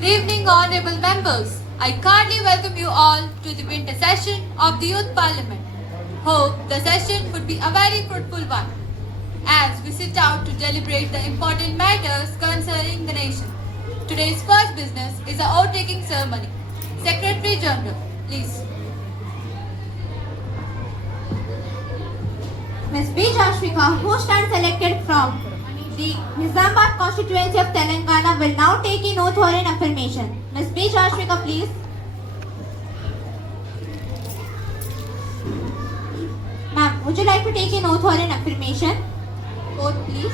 Good evening, honorable members. I kindly welcome you all to the winter session of the Youth Parliament. Hope the session would be a very fruitful one as we sit out to deliberate the important matters concerning the nation. Today's first business is the oath-taking ceremony. Secretary General, please. Ms. B. Jashvika, who stands elected from the Nizamabad constituency of Telangana, will now take an oath or an affirmation. Ms. B. Jashvika, please. Ma'am, would you like to take an oath or an affirmation? Oath, please.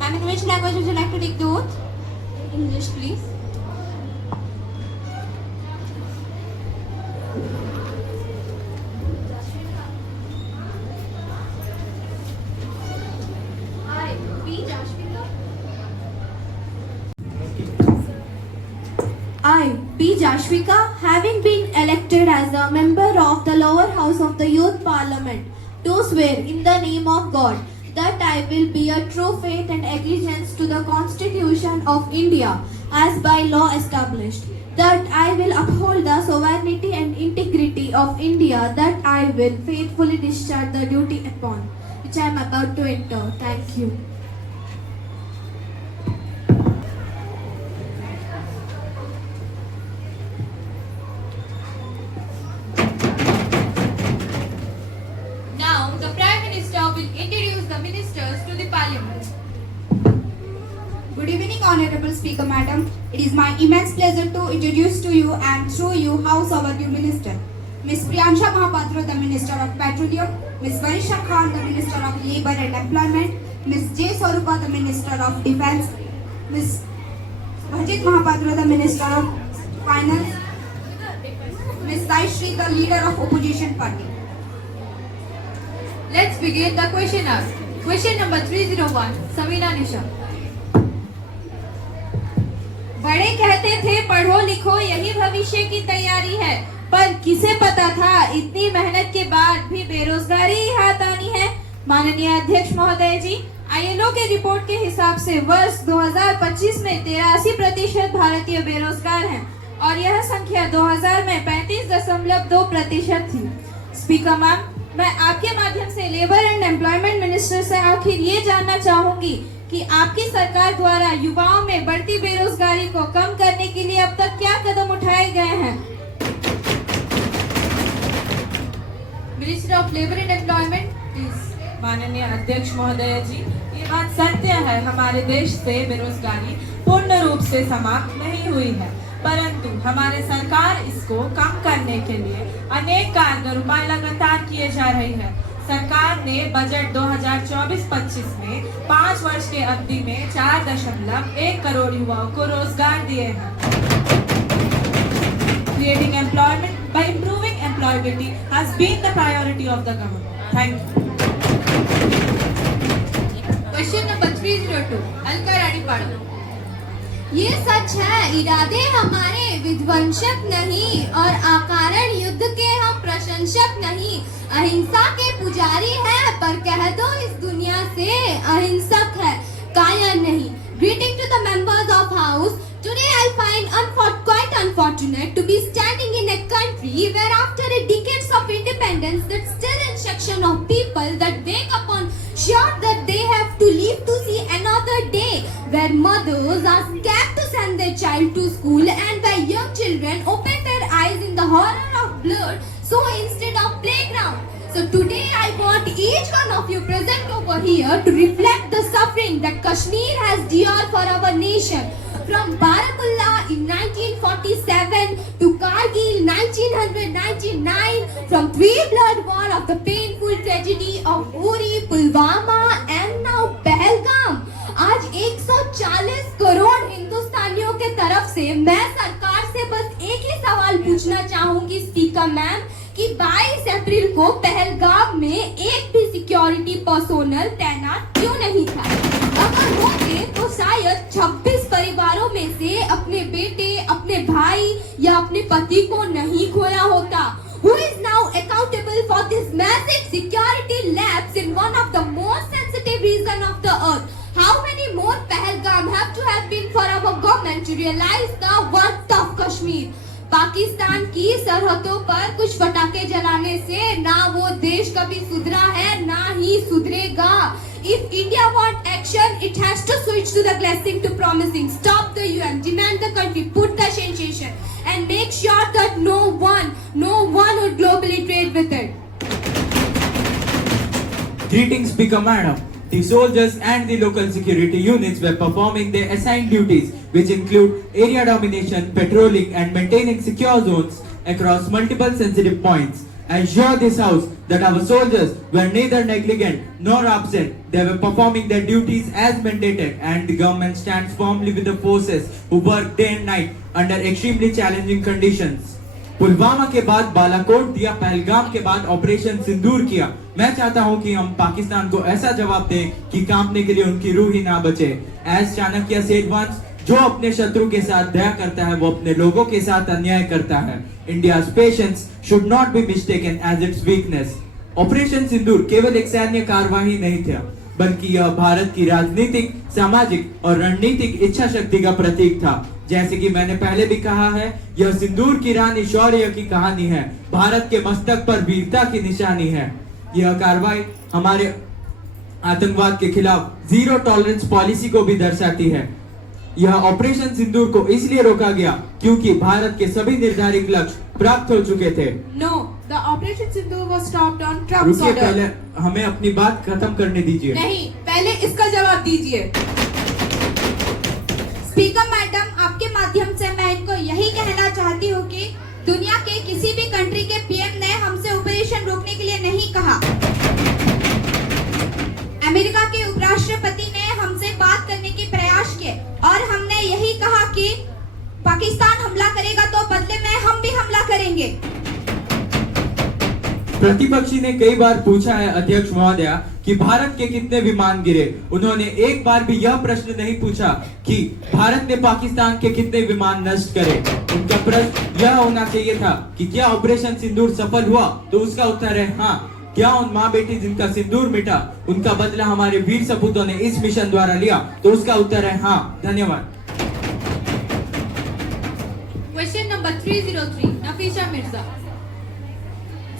Ma'am, in which language would you like to take the oath? English, please. I, P. Jashvika, having been elected as a member of the lower house of the Youth Parliament, do swear in the name of God that I will bear true faith and allegiance to the Constitution of India as by law established, that I will uphold the sovereignty and integrity of India, that I will faithfully discharge the duty upon which I am about to enter. Thank you. Now, the Prime Minister will introduce the ministers to the Parliament. Good evening, Honorable Speaker Madam. It is my immense pleasure to introduce to you and through you House our new Minister. Ms. Priyansha Mahapatra, the Minister of Petroleum, Ms. Varisha Khan, the Minister of Labour and Employment, Ms. J. Swarupa, the Minister of Defence, Ms. Bhajit Mahapatra, the Minister of Finance, Ms. Sai Shri, the Leader of Opposition Party. Let's begin the question ask. Question number 301, Samina Nisha. बड़े कहते थे पढ़ो लिखो यही भविष्य की तैयारी है, पर किसे पता था इतनी मेहनत के बाद भी बेरोजगारी ही हाथ आनी है। माननीय अध्यक्ष महोदय जी, ILO के रिपोर्ट के हिसाब से वर्ष 2025 में 83% भारतीय बेरोजगार हैं और यह संख्या 2000 में 35.2% थी। स्पीकर मैम, मैं आपके माध्यम से लेबर एंड एम्प्लॉयमेंट मिनिस्टर से आखिर ये जानना चाहूंगी कि आपकी सरकार द्वारा युवाओं में बढ़ती बेरोजगारी को कम करने के लिए अब तक क्या कदम उठाए गए हैं। Minister of labour and employment, please. माननीय अध्यक्ष महोदय जी, ये बात सत्य है, हमारे देश से बेरोजगारी पूर्ण रूप से समाप्त नहीं हुई है, परंतु हमारे सरकार इसको कम करने के लिए अनेक कारगर उपाय लगातार किए जा रही है। सरकार ने बजट 2024-25 में 5 वर्ष के अवधि में 4.1 करोड़ युवाओं को रोजगार दिए हैं। Creating employment by improving employability has been the priority of the government. Thank you. Question number 302, Alka रानी पाड़ा। ये सच है, इरादे हमारे विध्वंसक नहीं और अकारण युद्ध के हम प्रशंसक नहीं, अहिंसा के पुजारी हैं, पर कह दो इस दुनिया से अहिंसक है, कायर नहीं। Greeting to the members of House. Today I find quite unfortunate to be standing in a country where after a decades of independence that still in section of people that wake up on sure that they have to live to see another day, where mothers are scared to send their child to school and where young children open their eyes in the horror of blood, so instead of playground. So today I want each one of you present over here to reflect the suffering that Kashmir has endured for our nation. From Barakallah in 1947 to Kargil 1999, from three blood war of the painful tragedy of Uri, Pulwama and now Pahalgam. आज 140 करोड़ हिंदुस्तानियों के तरफ से मैं सरकार से बस एक ही सवाल पूछना चाहूंगी स्पीकर मैम कि 22 अप्रैल को पहलगाम में एक भी सिक्योरिटी पर्सोनल तैनात क्यों नहीं था। अगर होते तो शायद 26 परिवारों में से अपने बेटे, अपने भाई या अपने पति को नहीं खोया होता। Who is now accountable for this massive security lapse in one of the most sensitive region of the earth? How many more Pahalgam have to have been for our government to realize the worth Kashmir. Pakistan की सरहदों पर कुछ पटाखे जलाने से ना वो देश कभी सुधरा है ना ही सुधरेगा। If India want action, it has to switch to the blessing to promising. Stop the UN, demand the country, put the sensation, and make sure that no one would globally trade with it. Greetings, Speaker Madam. The soldiers and the local security units were performing their assigned duties, which include area domination, patrolling, and maintaining secure zones across multiple sensitive points. I assure this House that our soldiers were neither negligent nor absent. They were performing their duties as mandated, and the government stands firmly with the forces who work day and night under extremely challenging conditions. Pulwama के बाद बालाकोट दिया, पहलगाम के बाद operation सिंदूर किया। मैं चाहता हूं कि हम पाकिस्तान को ऐसा जवाब दें कि कांपने के लिए उनकी रूह ही ना बचे। As चाणक्य said once, जो अपने शत्रु के साथ दया करता है वो अपने लोगों के साथ अन्याय करता है। India's patience should not be mistaken as its weakness. Operation Sindoor केवल एक सैन्य कार्यवाही नहीं था, बल्कि यह भारत की राजनीतिक, सामाजिक और रणनीतिक इच्छा शक्ति का प्रतीक था। जैसे कि मैंने पहले भी कहा है, यह सिंदूर की रानी शौर्य की कहानी है, भारत के मस्तक पर वीरता की निशानी है। यह कार्रवाई हमारे आतंकवाद के खिलाफ जीरो टॉलरेंस पॉलिसी को भी दर्शाती है। यह ऑपरेशन सिंदूर को इसलिए रोका गया क्योंकि भारत के सभी निर्धारित लक्ष्य प्राप्त हो चुके थे। No, the Operation Sindoor was stopped on Trump's रुकिए, order. पहले हमें अपनी बात खत्म करने दीजिए। नहीं, पहले इसका जवाब दीजिए। स्पीकर मैडम, आपके माध्यम से मैं इनको यही कहना चाहती हूँ कि दुनिया के किसी भी कंट्री के पीएम ने हमसे ऑपरेशन रोकने के लिए नहीं कहा। अमेरिका के उपराष्ट्रपति ने हमसे बात करने के प्रयास किए और हमने यही कहा कि पाकिस्तान हमला करेगा तो बदले में हम भी हमला करेंगे। प्रतिपक्षी ने कई बार पूछा है अध्यक्ष महोदया कि भारत के कितने विमान गिरे। उन्होंने एक बार भी यह प्रश्न नहीं पूछा कि भारत ने पाकिस्तान के कितने विमान नष्ट करे। उनका प्रश्न यह होना चाहिए था कि क्या ऑपरेशन सिंदूर सफल हुआ, तो उसका उत्तर है हाँ। क्या उन माँ बेटी जिनका सिंदूर मिटा उनका बदला हमारे वीर सपूतों ने इस मिशन द्वारा लिया, तो उसका उत्तर है हाँ। धन्यवाद। Question number 303, Nafisa Mirza.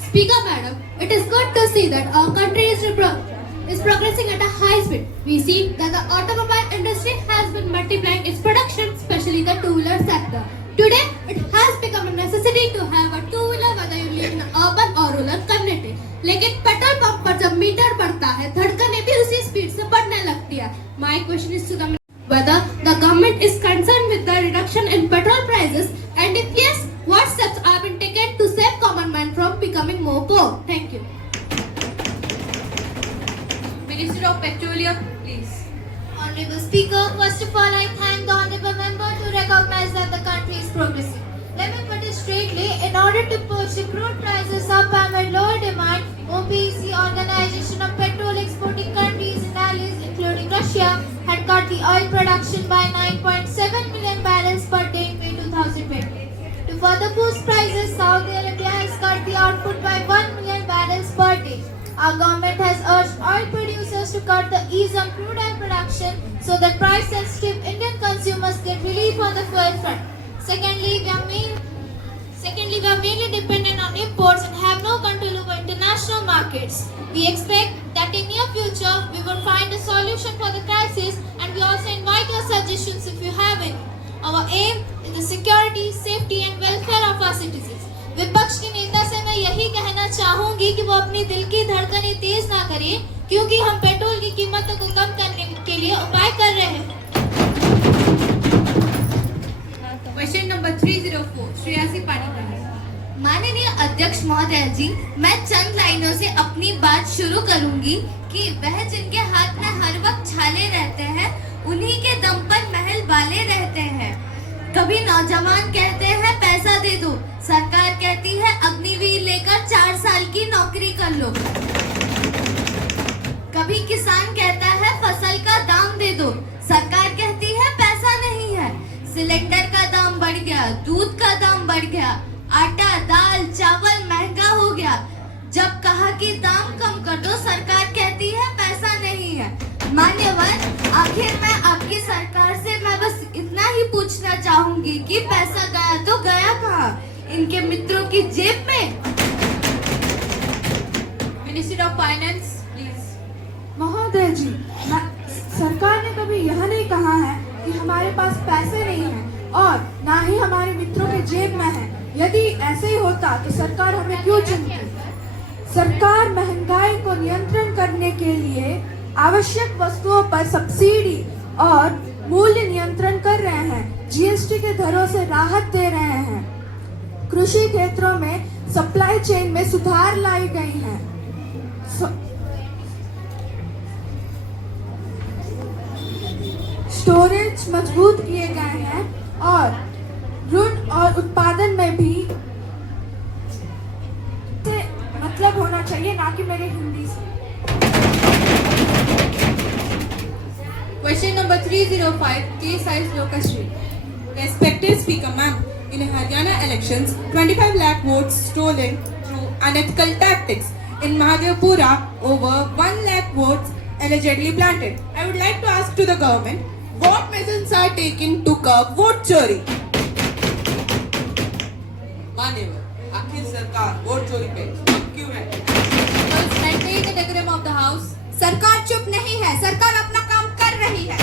Speaker Madam, it is good to see that our country is progressing at a high speed. We see that the automobile industry has been multiplying its production, especially the two-wheeler sector. Today, it has become a necessity to have a two-wheeler whether you live in an urban or rural community. लेकिन petrol pump पर जब metre बढ़ता है, धड़कनें भी उसी speed से बढ़ने लगती है। My question is to the whether the government is concerned with the reduction in petrol prices, and if yes, what steps have been taken to save common man from becoming more poor? Thank you. Minister of Petroleum, please. Honorable Speaker, first of all, I thank the honorable member to recognize that the country is progressing. Let me put it straightly, in order to push the crude prices up amid lower demand, OPEC, Organization of Petrol Exporting Countries and Allies, including Russia, had cut the oil production by 9.7 million barrels per day in May 2020. To further boost prices, Saudi Arabia has cut the output by 1 million barrels per day. Our government has urged oil producers to cut the ease on crude oil production so that price-sensitive Indian consumers get relief on the fuel front. Secondly, we are mainly dependent on imports and have no control over international markets. We expect that in near future we will find a solution for the crisis, and we also invite your suggestions if you have any. Our aim is the security, safety and welfare of our citizens. विपक्ष के नेता से मैं यही कहना चाहूंगी कि वो अपनी दिल की धड़कनें तेज ना करें, क्योंकि हम पेट्रोल की कीमतों को कम करने के लिए उपाय कर रहे हैं। Question number 304, Shreyasi Panikar. माननीय अध्यक्ष महोदय जी, मैं चंद लाइनों से अपनी बात शुरू करूंगी कि वह जिनके हाथ में हर वक्त छाले रहते हैं, उन्हीं के दम पर महल वाले रहते हैं। कभी नौजवान कहते हैं पैसा दे दो, सरकार कहती है अग्निवीर लेकर 4 साल की नौकरी कर लो। कभी किसान कहता है फसल का दाम दे दो, सरकार कहती है पैसा नहीं है। सिलेंडर का दाम बढ़ गया, दूध का दाम बढ़ गया, आटा, दाल, चावल महंगा हो गया। जब कहा कि दाम कम कर दो, सरकार कहती है पैसा नहीं है। मान्यवर, आखिर मैं आपकी सरकार से मैं बस इतना इतना ही पूछना चाहूंगी कि पैसा गया तो गया कहाँ? इनके मित्रों की जेब में? Minister of Finance, please. महोदय जी, सरकार ने कभी यह नहीं कहा है कि हमारे पास पैसे नहीं हैं और ना ही हमारे मित्रों के जेब में है। यदि ऐसे ही होता तो सरकार हमें क्यों चुनती? सरकार महंगाई को नियंत्रण करने के लिए आवश्यक वस्तुओं पर सब्सिडी और मूल्य नियंत्रण कर रहे हैं, जीएसटी के दरों से राहत दे रहे हैं, कृषि क्षेत्रों में सप्लाई चेन में सुधार लाई गई है, स्टोरेज मजबूत किए गए हैं और ऋण और उत्पादन में भी से मतलब होना चाहिए, ना कि मेरे हिंदी से। Question number 305, K size Lokashri. Respected Speaker Ma'am, in Haryana elections, 25 lakh votes stolen through unethical tactics. In Mahadevpura, over 1 lakh votes allegedly planted. I would like to ask to the government, what measures are taken to curb vote चोरी? मान्यवर, आखिर सरकार vote चोरी पे अब क्यों है? First, I take the diagram of the house. सरकार चुप नहीं है, सरकार अपना काम कर रही है.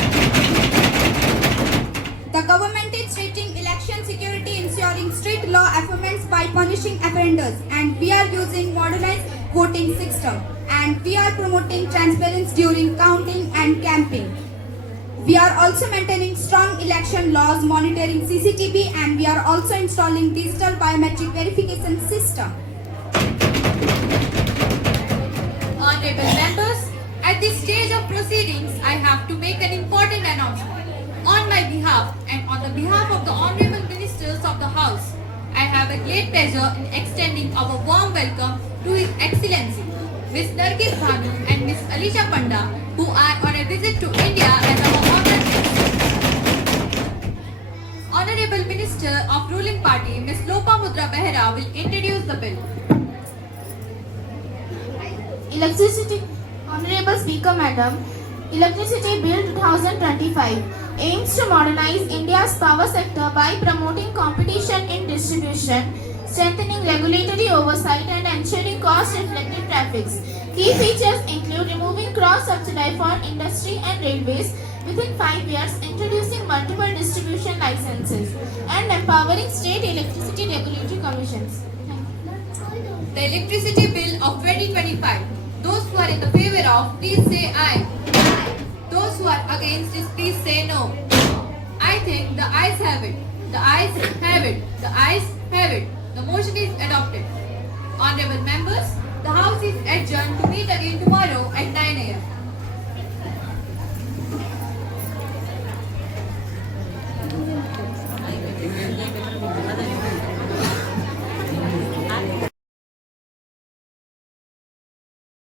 The government is treating election security, ensuring strict law enforcement by punishing offenders, and we are using modernized voting system, and we are promoting transparency during counting and campaign. We are also maintaining strong election laws, monitoring CCTV, and we are also installing digital biometric verification system. Honorable members, at this stage of proceedings, I have to make an important announcement. On my behalf and on the behalf of the Honorable Ministers of the House, I have a great pleasure in extending our warm welcome to His Excellency, Ms. Nargis Bhanu and Ms. Alisha Panda, who are on a visit to India as our honored guests. Honorable Minister of ruling party, Ms. Lopamudra Behera, will introduce the bill. Electricity, Honorable Speaker Madam, Electricity Bill 2025 aims to modernize India's power sector by promoting competition in distribution, strengthening regulatory oversight and ensuring cost-effective traffics. Key features include removing cross-subsidy for industry and railways within 5 years, introducing multiple distribution licenses, and empowering state electricity regulatory commissions. The electricity bill of 2025. Those who are in the favor of, please say aye. Those who are against this, please say no. I think the ayes have it. The ayes have it. The ayes have it. The motion is adopted. Honorable members, the House is adjourned to meet again tomorrow at 9 a.m.